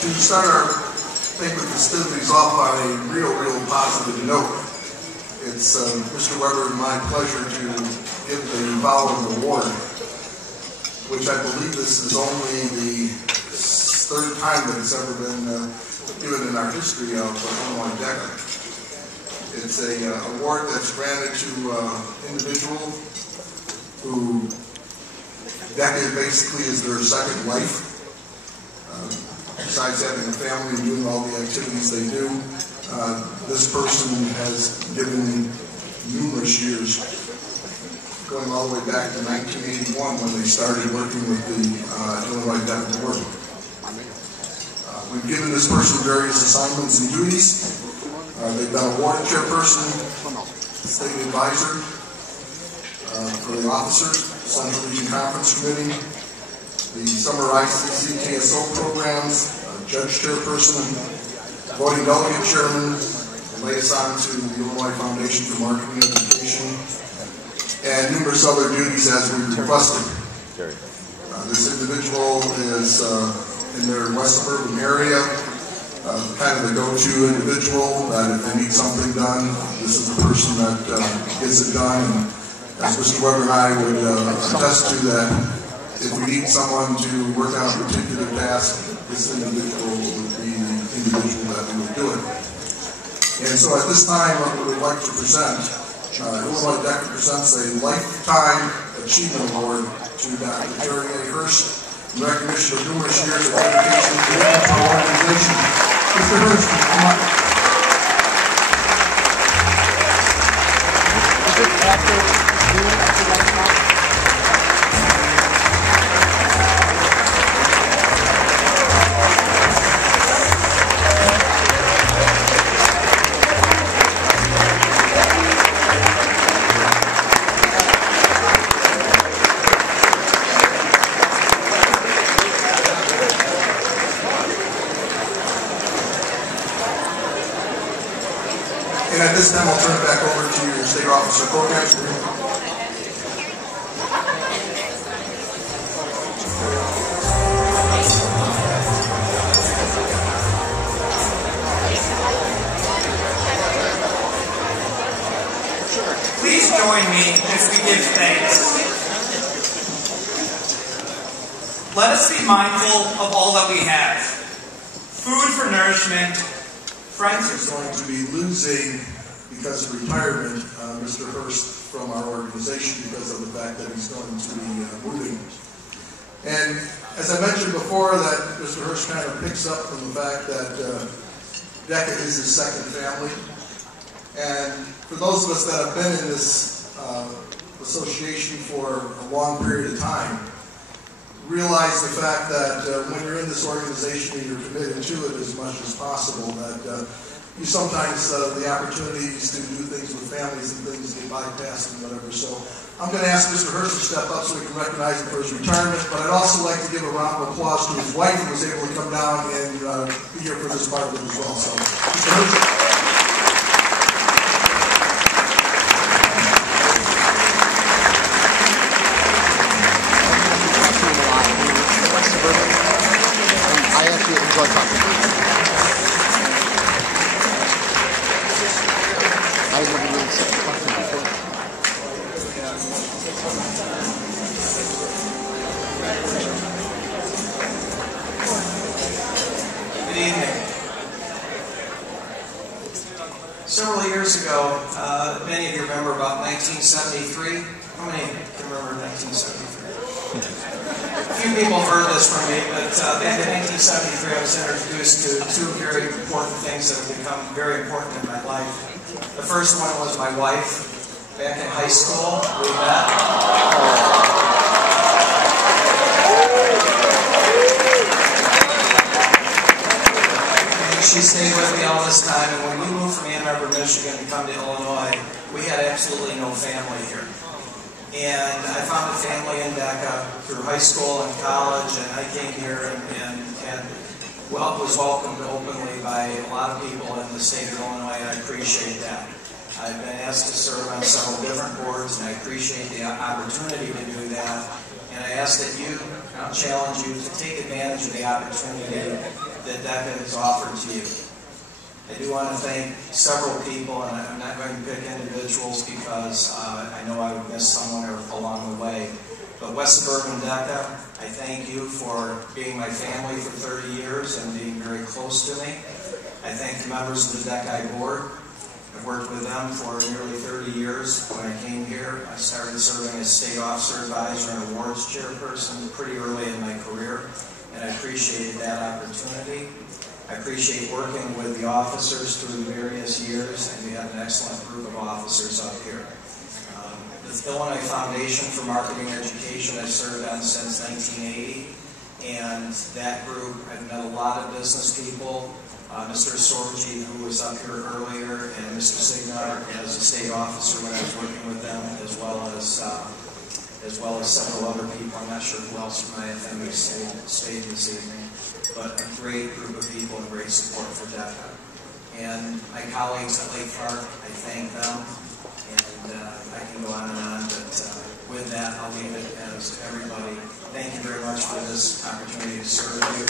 To start our banquet festivities off on a real positive note, it's Mr. Weber and my pleasure to give the following award, which I believe this is only the third time that it's ever been given in our history of Illinois DECA. It's a award that's granted to an individual who DECA basically is their second life. Besides having a family and doing all the activities they do, this person has given numerous years, going all the way back to 1981 when they started working with the Illinois Deaf and Board. We've given this person various assignments and duties. They've been a ward chairperson, state advisor for the officers, Central Region Conference Committee, the summer ICC KSO programs, judge chairperson, voting delegate chairman, liaison to the Illinois Foundation for Marketing Education, and numerous other duties as we requested. This individual is in their west suburban area, kind of the go-to individual that if they need something done, this is the person that gets it done. And as Mr. Weber and I would attest to that, if we need someone to work on a particular task, this individual would be the individual that we would do it. And so at this time, we would like to present, Illinois DECA presents a Lifetime Achievement Award to Dr. Jerry A. Hurst in recognition of numerous years of dedication to our organization. Mr. Hurst, come on. And at this time, I'll turn it back over to your State Officer Co-Counsel. Please join me as we give thanks. Let us be mindful of all that we have. Food for nourishment. Friends is going to be losing, because of retirement, Mr. Hurst from our organization because of the fact that he's going to be moving. And as I mentioned before, that Mr. Hurst kind of picks up from the fact that DECA is his second family. And for those of us that have been in this association for a long period of time, realize the fact that when you're in this organization and you're committed to it as much as possible, that you sometimes, the opportunities to do things with families and things get bypassed and whatever. So I'm going to ask Mr. Hurst to step up so we can recognize him for his retirement, but I'd also like to give a round of applause to his wife who was able to come down and be here for this part of it as well. So, Mr. Hurst. Good evening. Several years ago, many of you remember about 1973. How many can remember 1973? A few people have heard this from me, but back in 1973 I was introduced to two very important things that have become very important in my life. The first one was my wife. Back in high school, we met. She stayed with me all this time, and when we moved from Ann Arbor, Michigan to come to Illinois, we had absolutely no family here. And I found a family in DECA through high school and college, and I came here and was welcomed openly by a lot of people in the state of Illinois, and I appreciate that. I've been asked to serve on several different boards, and I appreciate the opportunity to do that. And I ask that I'll challenge you to take advantage of the opportunity that DECA has offered to you. I do want to thank several people, and I'm not going to pick individuals because I know I would miss someone along the way. But West Suburban DECA, I thank you for being my family for 30 years and being very close to me. I thank the members of the DECA board. I've worked with them for nearly 30 years. When I came here, I started serving as state officer advisor and awards chairperson pretty early in my career, and I appreciated that opportunity. I appreciate working with the officers through various years, and we have an excellent group of officers up here. The Illinois Foundation for Marketing Education I've served on since 1980, and that group, I've met a lot of business people. Mr. Sorgi, who was up here earlier, and Mr. Signar as a state officer when I was working with them, as well as several other people. I'm not sure who else from my FMU stayed this evening, but a great group of people and great support for DECA. And my colleagues at Lake Park, I thank them, and I can go on and on, but with that, I'll leave it as everybody. Thank you very much for this opportunity to serve you.